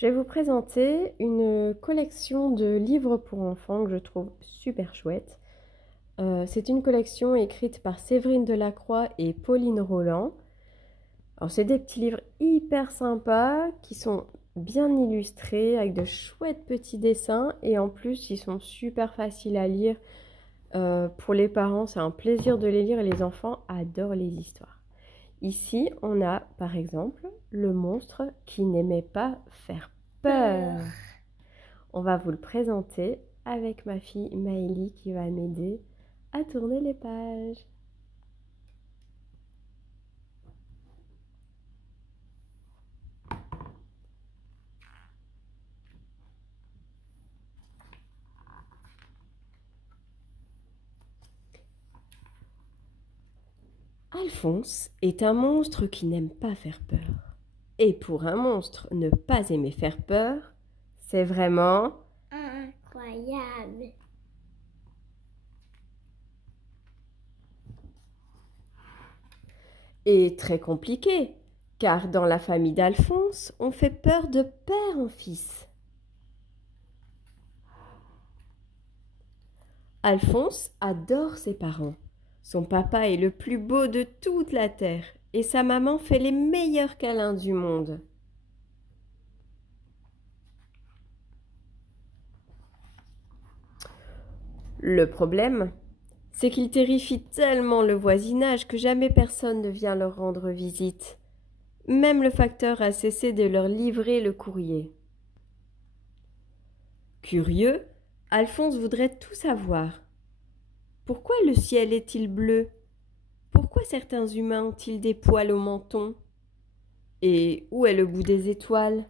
Je vais vous présenter une collection de livres pour enfants que je trouve super chouette. C'est une collection écrite par Séverine Delacroix et Pauline Roland. Alors, c'est des petits livres hyper sympas qui sont bien illustrés avec de chouettes petits dessins et en plus ils sont super faciles à lire. Pour les parents, c'est un plaisir de les lire et les enfants adorent les histoires. Ici, on a par exemple le monstre qui n'aimait pas faire peur. On va vous le présenter avec ma fille Maëlie qui va m'aider à tourner les pages. Alphonse est un monstre qui n'aime pas faire peur. Et pour un monstre, ne pas aimer faire peur, c'est vraiment incroyable. Et très compliqué, car dans la famille d'Alphonse, on fait peur de père en fils. Alphonse adore ses parents. Son papa est le plus beau de toute la terre et sa maman fait les meilleurs câlins du monde. Le problème, c'est qu'il terrifie tellement le voisinage que jamais personne ne vient leur rendre visite. Même le facteur a cessé de leur livrer le courrier. Curieux, Alphonse voudrait tout savoir. Pourquoi le ciel est-il bleu? Pourquoi certains humains ont-ils des poils au menton? Et où est le bout des étoiles?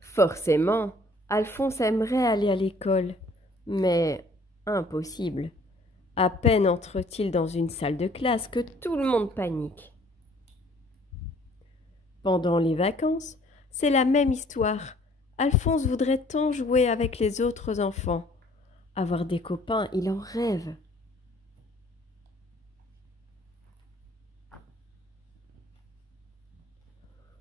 Forcément, Alphonse aimerait aller à l'école, mais impossible. À peine entre-t-il dans une salle de classe que tout le monde panique. Pendant les vacances, c'est la même histoire. Alphonse voudrait tant jouer avec les autres enfants. Avoir des copains, il en rêve.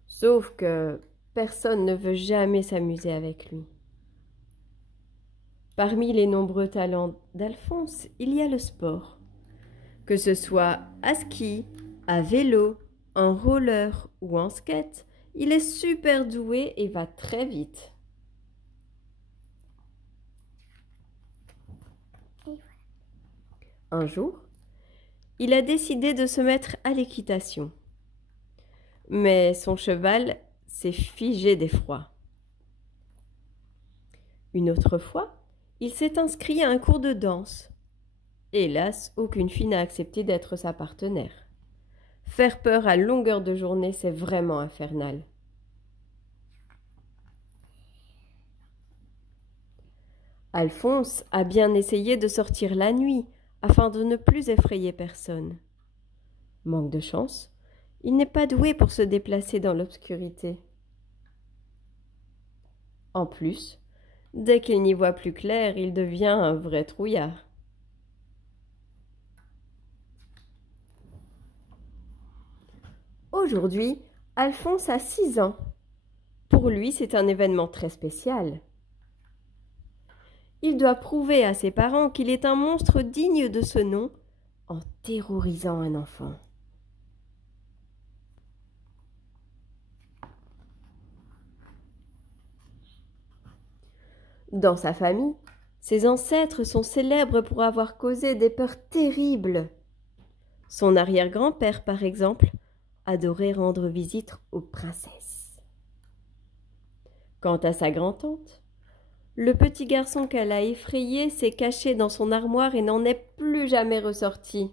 Sauf que personne ne veut jamais s'amuser avec lui. Parmi les nombreux talents d'Alphonse, il y a le sport. Que ce soit à ski, à vélo, en roller ou en skate, il est super doué et va très vite. Un jour, il a décidé de se mettre à l'équitation. Mais son cheval s'est figé d'effroi. Une autre fois, il s'est inscrit à un cours de danse. Hélas, aucune fille n'a accepté d'être sa partenaire. Faire peur à longueur de journée, c'est vraiment infernal. Alphonse a bien essayé de sortir la nuit afin de ne plus effrayer personne. Manque de chance, il n'est pas doué pour se déplacer dans l'obscurité. En plus, dès qu'il n'y voit plus clair, il devient un vrai trouillard. Aujourd'hui, Alphonse a 6 ans. Pour lui, c'est un événement très spécial. Il doit prouver à ses parents qu'il est un monstre digne de ce nom en terrorisant un enfant. Dans sa famille, ses ancêtres sont célèbres pour avoir causé des peurs terribles. Son arrière-grand-père, par exemple, adorait rendre visite aux princesses. Quant à sa grand-tante, le petit garçon qu'elle a effrayé s'est caché dans son armoire et n'en est plus jamais ressorti.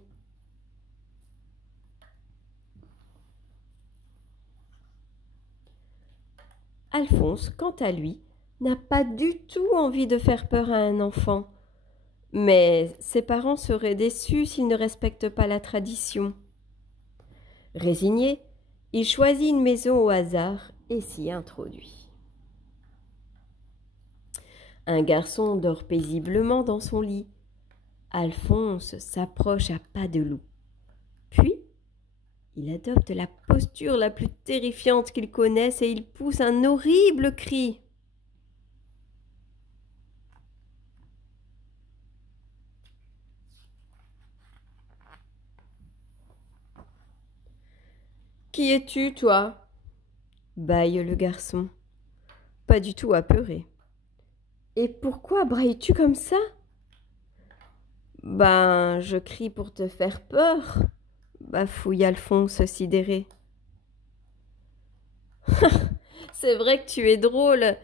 Alphonse, quant à lui, n'a pas du tout envie de faire peur à un enfant. Mais ses parents seraient déçus s'il ne respecte pas la tradition. Résigné, il choisit une maison au hasard et s'y introduit. Un garçon dort paisiblement dans son lit. Alphonse s'approche à pas de loup. Puis, il adopte la posture la plus terrifiante qu'il connaisse et il pousse un horrible cri. « Qui es-tu, toi » bâille le garçon, pas du tout apeuré. « Et pourquoi brailles-tu comme ça ?»« Ben, je crie pour te faire peur » bafouille Alphonse sidéré. « C'est vrai que tu es drôle.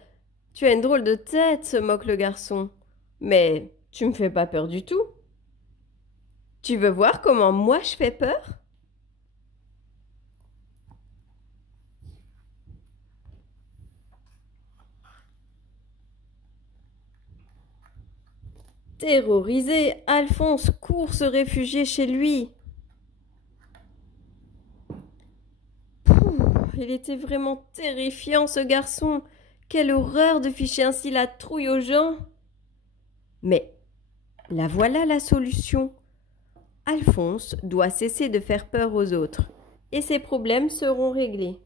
Tu as une drôle de tête, se moque le garçon. Mais tu me fais pas peur du tout. Tu veux voir comment moi je fais peur ? » Terrorisé, Alphonse court se réfugier chez lui. Il était vraiment terrifiant, ce garçon. Quelle horreur de ficher ainsi la trouille aux gens. Mais la voilà la solution. Alphonse doit cesser de faire peur aux autres et ses problèmes seront réglés.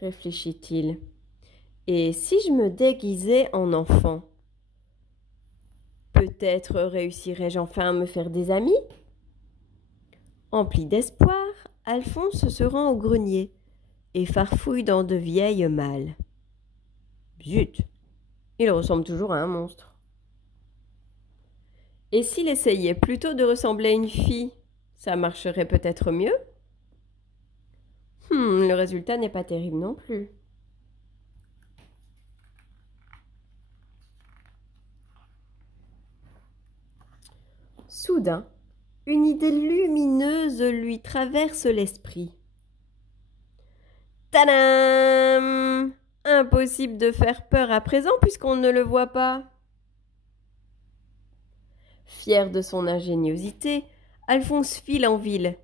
Réfléchit-il. Et si je me déguisais en enfant ? Peut-être réussirais-je enfin à me faire des amis ? Empli d'espoir, Alphonse se rend au grenier et farfouille dans de vieilles malles. Zut, il ressemble toujours à un monstre. Et s'il essayait plutôt de ressembler à une fille, ça marcherait peut-être mieux ? Le résultat n'est pas terrible non plus. Soudain, une idée lumineuse lui traverse l'esprit. Tadam ! Impossible de faire peur à présent puisqu'on ne le voit pas. Fier de son ingéniosité, Alphonse file en ville.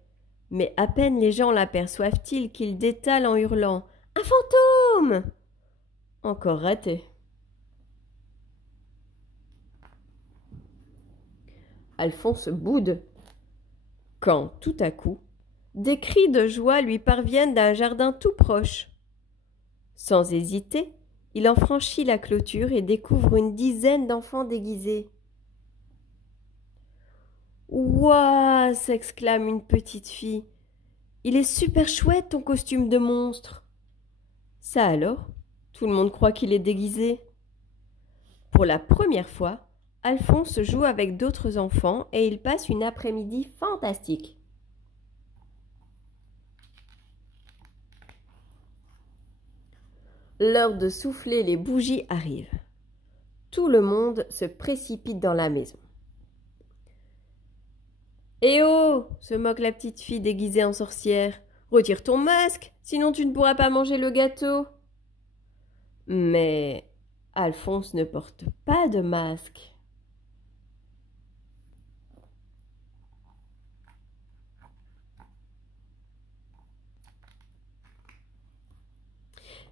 Mais à peine les gens l'aperçoivent-ils qu'il détale en hurlant « Un fantôme !» Encore raté. Alphonse boude. Quand, tout à coup, des cris de joie lui parviennent d'un jardin tout proche. Sans hésiter, il en franchit la clôture et découvre une dizaine d'enfants déguisés. « Ouah !» s'exclame une petite fille. « Il est super chouette ton costume de monstre !» Ça alors, tout le monde croit qu'il est déguisé. Pour la première fois, Alphonse joue avec d'autres enfants et il passe une après-midi fantastique. L'heure de souffler les bougies arrive. Tout le monde se précipite dans la maison. « Eh oh !» se moque la petite fille déguisée en sorcière. « Retire ton masque, sinon tu ne pourras pas manger le gâteau. » Mais Alphonse ne porte pas de masque.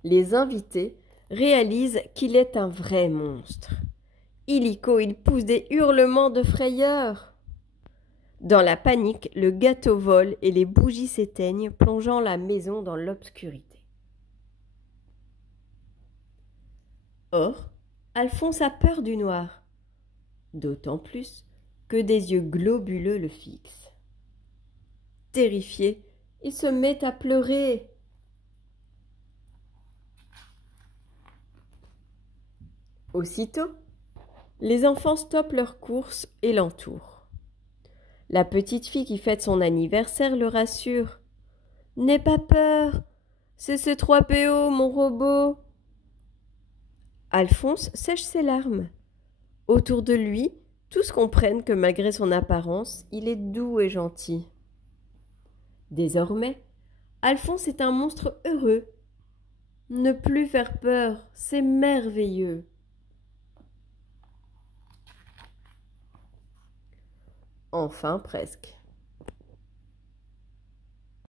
Les invités réalisent qu'il est un vrai monstre. Illico, il pousse des hurlements de frayeur. Dans la panique, le gâteau vole et les bougies s'éteignent, plongeant la maison dans l'obscurité. Or, Alphonse a peur du noir, d'autant plus que des yeux globuleux le fixent. Terrifié, il se met à pleurer. Aussitôt, les enfants stoppent leur course et l'entourent. La petite fille qui fête son anniversaire le rassure. « N'aie pas peur, c'est ce 3PO, mon robot. » Alphonse sèche ses larmes. Autour de lui, tous comprennent que malgré son apparence, il est doux et gentil. Désormais, Alphonse est un monstre heureux. Ne plus faire peur, c'est merveilleux. Enfin presque.